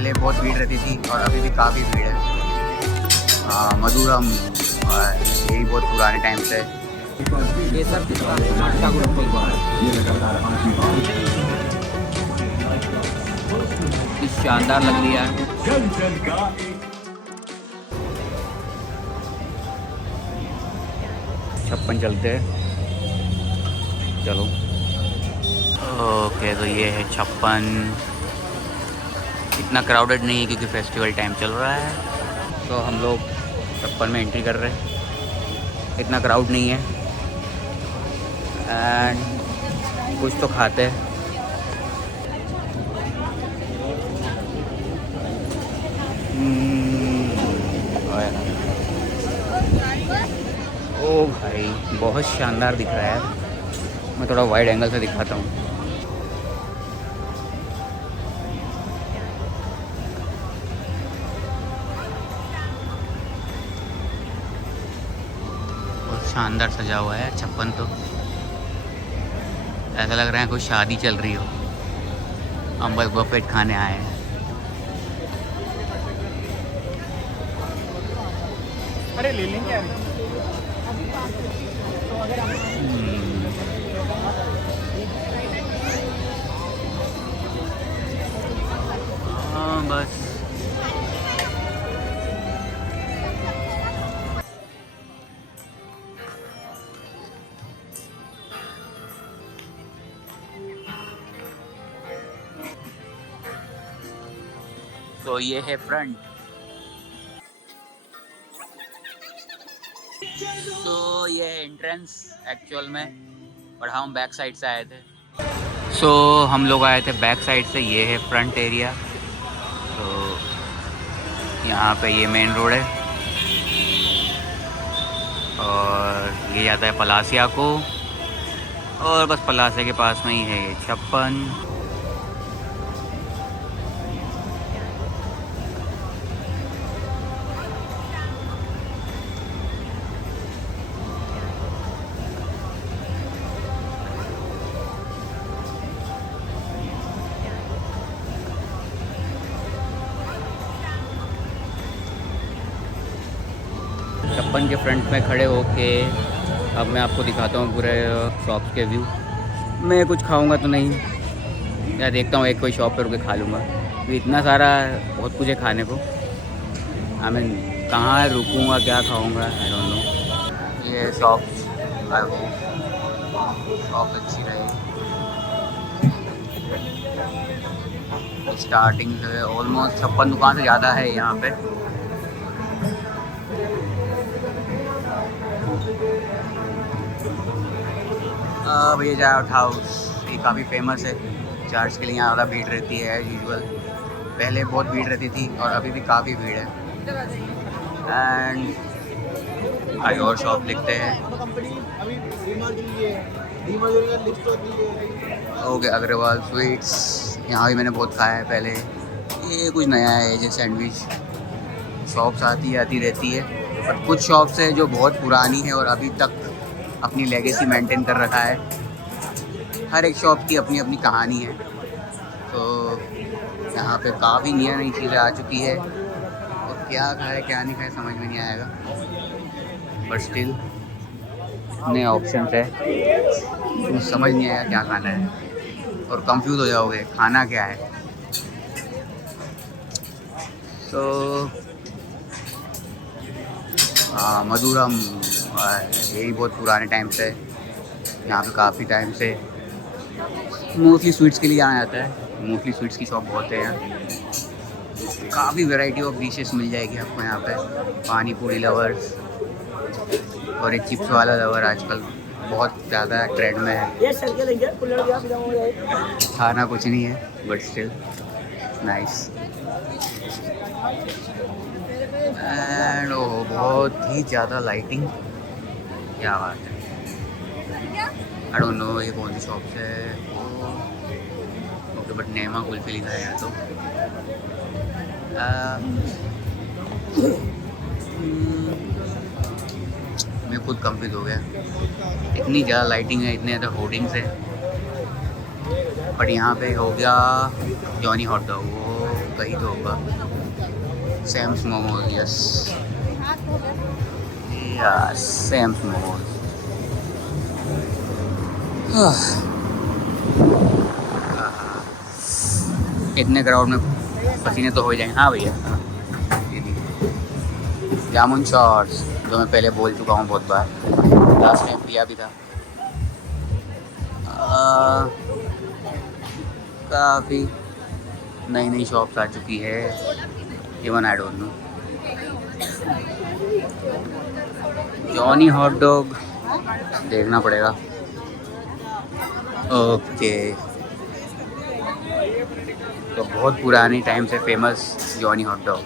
पहले बहुत भीड़ रहती थी और अभी भी काफ़ी भीड़ है। मधुरम यही बहुत पुराने टाइम से। ये सब किसका आटा ग्रुप शानदार लग रही है। छप्पन चलते हैं, चलो। ओके, तो ये है छप्पन। इतना क्राउडेड नहीं है क्योंकि फेस्टिवल टाइम चल रहा है, तो हम लोग छप्पन में एंट्री कर रहे हैं। इतना क्राउड नहीं है एंड कुछ तो खाते हैं। ओ भाई, बहुत शानदार दिख रहा है। मैं थोड़ा वाइड एंगल से दिखाता हूँ। बहुत शानदार सजा हुआ है छप्पन। तो ऐसा लग रहा है कोई शादी चल रही हो। हम बस बफेट खाने आए हैं। अरे ले लेंगे यार। हाँ बस। तो ये है फ्रंट। तो ये है एंट्रेंस एक्चुअल में, और हम बैक साइड से आए थे। सो हम लोग आए थे बैक साइड से। ये है फ्रंट एरिया। तो यहाँ पे ये मेन रोड है और ये जाता है पलासिया को, और बस पलासिया के पास में ही है ये छप्पन। छप्पन के फ्रंट में खड़े होके अब मैं आपको दिखाता हूँ पूरे शॉप्स के व्यू। मैं कुछ खाऊंगा तो नहीं, या देखता हूँ एक कोई शॉप पर रुके खा लूँगा, तो इतना सारा बहुत कुछ है खाने को। आई मीन कहाँ रुकूँगा, क्या खाऊँगा, आई डोंट नो। ये शॉप, आई होप शॉप अच्छी रहे। स्टार्टिंग से ऑलमोस्ट 56 दुकान से ज़्यादा है यहाँ पे। भैया चाट हाउस, ये काफ़ी फेमस है। चार्ज के लिए यहाँ ज़्यादा भीड़ रहती है एज यूजुअल। पहले बहुत भीड़ रहती थी और अभी भी काफ़ी भीड़ है। एंड आई और शॉप लिखते हैं। ओके, अग्रवाल स्वीट्स, यहाँ भी मैंने बहुत खाया है पहले। ये कुछ नया है, जैसे सैंडविच। शॉप्स आती रहती है, पर कुछ शॉप्स है जो बहुत पुरानी है और अभी तक अपनी लेगेसी मेंटेन कर रखा है। हर एक शॉप की अपनी अपनी कहानी है। तो यहाँ पे काफ़ी नई चीज़ें आ चुकी है, और क्या खाए क्या नहीं खाए समझ में नहीं आएगा, बट स्टिल इतने ऑप्शंस है तो समझ नहीं आएगा क्या खाना है, और कंफ्यूज हो जाओगे खाना क्या है। तो मधुरम यही बहुत पुराने टाइम से, यहाँ पे काफ़ी टाइम से मोस्टली स्वीट्स के लिए आया जाता है। मोस्टली स्वीट्स की शॉप बहुत है यहाँ। काफ़ी वैरायटी ऑफ डिशेस मिल जाएगी आपको यहाँ पे। पानी पूरी लवर्स और एक चिप्स वाला लवर आजकल बहुत ज़्यादा ट्रेंड में है। खाना कुछ नहीं है बट स्टिल नाइस। एंड ओह, बहुत ही ज़्यादा लाइटिंग, क्या बात है। आई डोंट नो ये कौन सी शॉप है। ओके, बट नेमा कुल्फी लिखा है यहाँ तो। मैं खुद कंफ्यूज हो गया, इतनी ज़्यादा लाइटिंग है, इतने ज़्यादा होर्डिंग्स है। बट यहाँ पे हो गया जॉनी हॉट डॉग, वो कहीं तो होगा। Sam's momos, yes yes, Sam's momos. इतने क्राउड में पसीने तो हो जाएंगे। हाँ भैया, जामुन शॉर्ट्स जो मैं पहले बोल चुका हूँ बहुत बार, लास्ट टाइम पिया भी था। काफ़ी नई नई शॉप्स आ चुकी है, even I don't know. Johnny hot dog देखना पड़ेगा। ओके, तो बहुत पुरानी टाइम से फेमस जॉनी हॉट डॉग,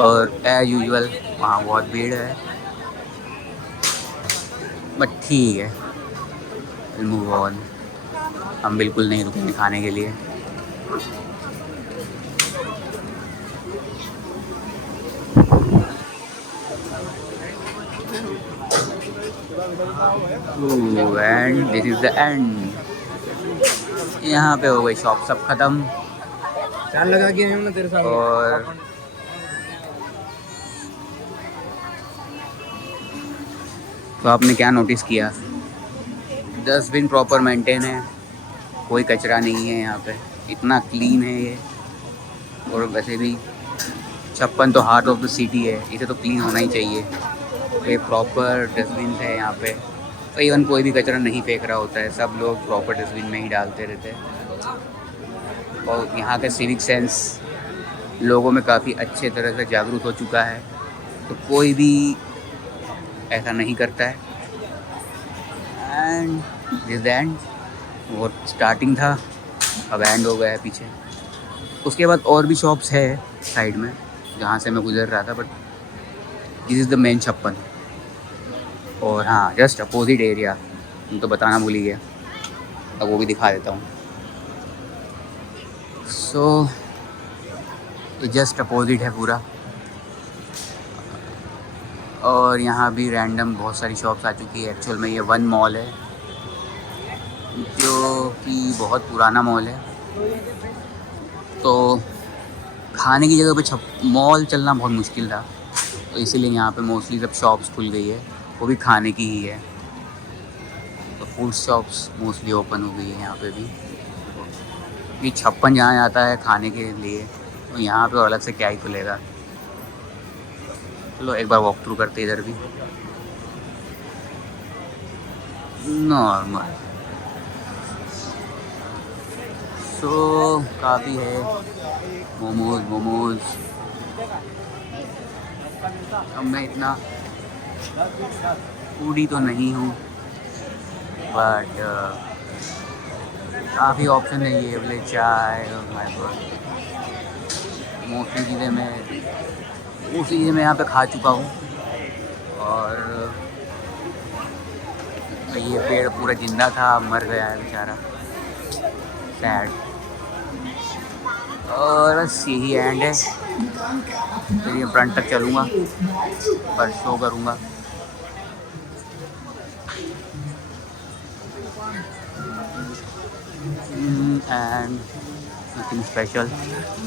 और एज यूजुअल वहाँ बहुत भीड़ है, बट ठीक है, मूव ऑन। हम बिल्कुल नहीं रुकेंगे खाने के लिए। And this is the end. यहाँ पे हो गई शॉप सब खत्म। चार लगा के आया हूं ना तेरे साथ। और तो आपने क्या नोटिस किया? डस्टबिन प्रॉपर मेंटेन है, कोई कचरा नहीं है यहाँ पे, इतना क्लीन है ये। और वैसे भी 56 तो हार्ट ऑफ द सिटी है, इसे तो क्लीन होना ही चाहिए। ये प्रॉपर डस्टबिन है यहाँ पे, तो इवन कोई भी कचरा नहीं फेंक रहा होता है, सब लोग प्रॉपर डस्टबिन में ही डालते रहते हैं। और यहाँ का सिविक सेंस लोगों में काफ़ी अच्छे तरह से जागरूक हो चुका है, तो कोई भी ऐसा नहीं करता है। एंड दिस एंड, वो स्टार्टिंग था, अब एंड हो गया है पीछे। उसके बाद और भी शॉप्स है साइड में जहाँ से मैं गुजर रहा था, but this is the main 56। और हाँ, जस्ट अपोजिट एरिया तो बताना भूल ही गया, अब वो भी दिखा देता हूँ। सो ये जस्ट अपोजिट है पूरा, और यहाँ भी रैंडम बहुत सारी शॉप्स आ चुकी है। एक्चुअल में ये वन मॉल है, जो कि बहुत पुराना मॉल है, तो खाने की जगह पे मॉल चलना बहुत मुश्किल था, तो इसीलिए यहाँ पे मोस्टली सब शॉप्स खुल गई है, वो भी खाने की ही है। तो फूड शॉप्स मोस्टली ओपन हो गई है यहाँ पे भी। ये 56 जहाँ आता है खाने के लिए, तो यहाँ पे और अलग से क्या ही खुलेगा। चलो एक बार वॉक थ्रू करते इधर भी। नॉर्मल सो काफ़ी है, मोमोज। अब मैं इतना फूडी तो नहीं हूँ, बट काफ़ी ऑप्शन है ये वाले। चाय मोस्टली चीज़ें मैं यहाँ पे खा चुका हूँ। और ये पेड़ पूरा जिंदा था, मर गया है बेचारा, सैड। और बस यही एंड है। फिर ये फ्रंट तक चलूँगा, पर शो करूँगा। एंड नथिंग स्पेशल,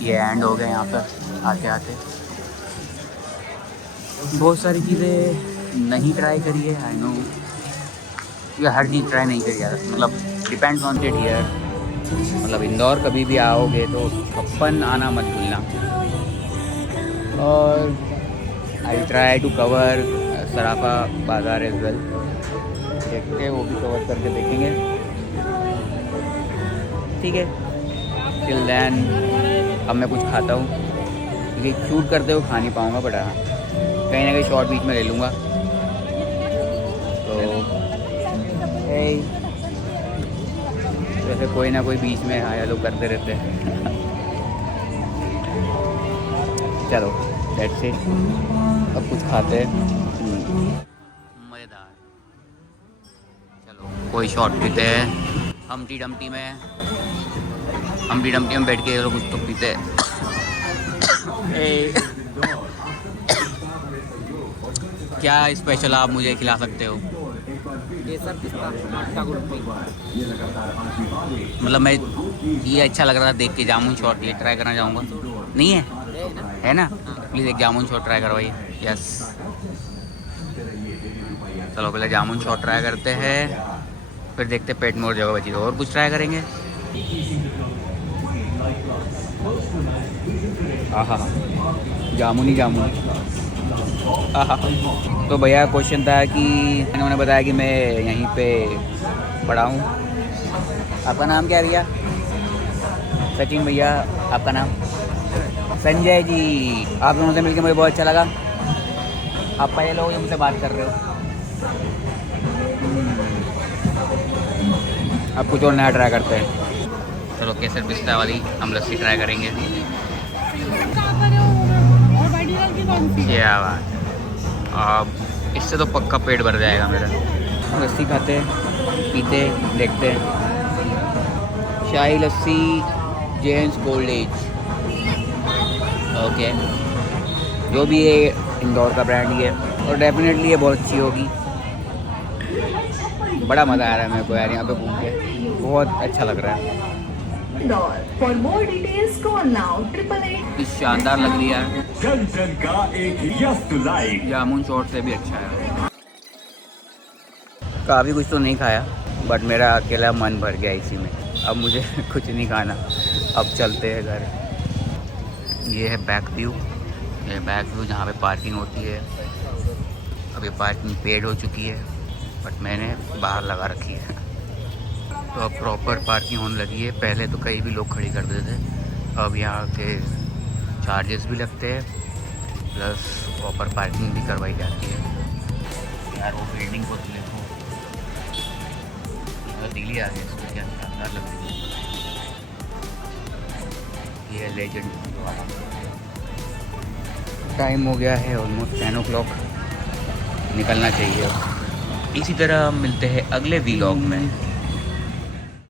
ये एंड हो गया यहाँ पर आते आते। बहुत सारी चीज़ें नहीं ट्राई करी है, आई नो, ये हर चीज़ ट्राई नहीं करी है, मतलब डिपेंड्स ऑन इट हियर। मतलब इंदौर कभी भी आओगे तो 56 आना मत भूलना। और आई ट्राई टू कवर सराफा बाज़ार एज वेल, देखते हैं वो भी कवर करके देखेंगे, ठीक है। टिल देन अब मैं कुछ खाता हूँ, क्योंकि शूट करते हुए खा नहीं पाऊँगा, बट कहीं ना कहीं शॉर्ट बीच में ले लूँगा। तो वैसे कोई ना कोई बीच में आया लोग करते रहते हैं। चलो दैट्स इट, अब कुछ खाते हैं मज़ेदार। चलो कोई शॉर्ट पीते हैं हम्टी डम्टी में बैठ के कुछ तो पीते हैं। क्या स्पेशल आप मुझे खिला सकते हो? केसर पिस्ता मटका कुल्फी। मतलब मैं ये अच्छा लग रहा था देख के, जामुन शॉट ये ट्राई करना चाहूँगा। नहीं है? है ना? प्लीज़ एक जामुन शॉट ट्राई करवाइए। यस, चलो पहले जामुन शॉट ट्राई करते हैं, फिर देखते पेट में और जगह बची तो और कुछ ट्राई करेंगे। हाँ, जामुन ही जामुन। तो भैया क्वेश्चन था कि इन्होंने बताया कि मैं यहीं पे पढ़ा हूँ। आपका नाम क्या है भैया? सचिन भैया, आपका नाम? संजय जी। आप लोगों से मिलकर मुझे बहुत अच्छा लगा। आप पहले लोग जो मुझसे बात कर रहे हो। अब कुछ और नया ट्राई करते हैं। चलो केसर पिस्ता वाली हम लस्सी ट्राई करेंगे। क्या बात है, अब इससे तो पक्का पेट भर जाएगा मेरा। लस्सी खाते पीते देखते हैं। शाही लस्सी जेम्स गोल्ड एज। ओके, जो भी है इंदौर का ब्रांड ही है और डेफिनेटली ये बहुत अच्छी होगी। बड़ा मज़ा आ रहा है मेरे को यार, यहाँ पे घूम के बहुत अच्छा लग रहा है। For more details, call now 888. इस शानदार लग रही है। कंचन का एक यस्त लाइक जामुन शॉट से भी अच्छा है। काफ़ी कुछ तो नहीं खाया बट मेरा अकेला मन भर गया इसी में। अब मुझे कुछ नहीं खाना, अब चलते हैं घर। ये है बैक व्यू, ये बैक व्यू जहाँ पे पार्किंग होती है। अभी पार्किंग पेड हो चुकी है बट मैंने बाहर लगा रखी है। तो अब प्रॉपर पार्किंग होने लगी है। पहले तो कहीं भी लोग खड़ी कर देते थे, अब यहाँ के चार्जेस भी लगते हैं प्लस प्रॉपर पार्किंग भी करवाई जाती है। यार वो बिल्डिंग को तो देखो, दिल ही आ गया इसमें, क्या शानदार लग रही है। ये है लेजेंड। टाइम हो गया है ऑलमोस्ट 10 o'clock, निकलना चाहिए। इसी तरह हम मिलते हैं अगले व्लॉग में।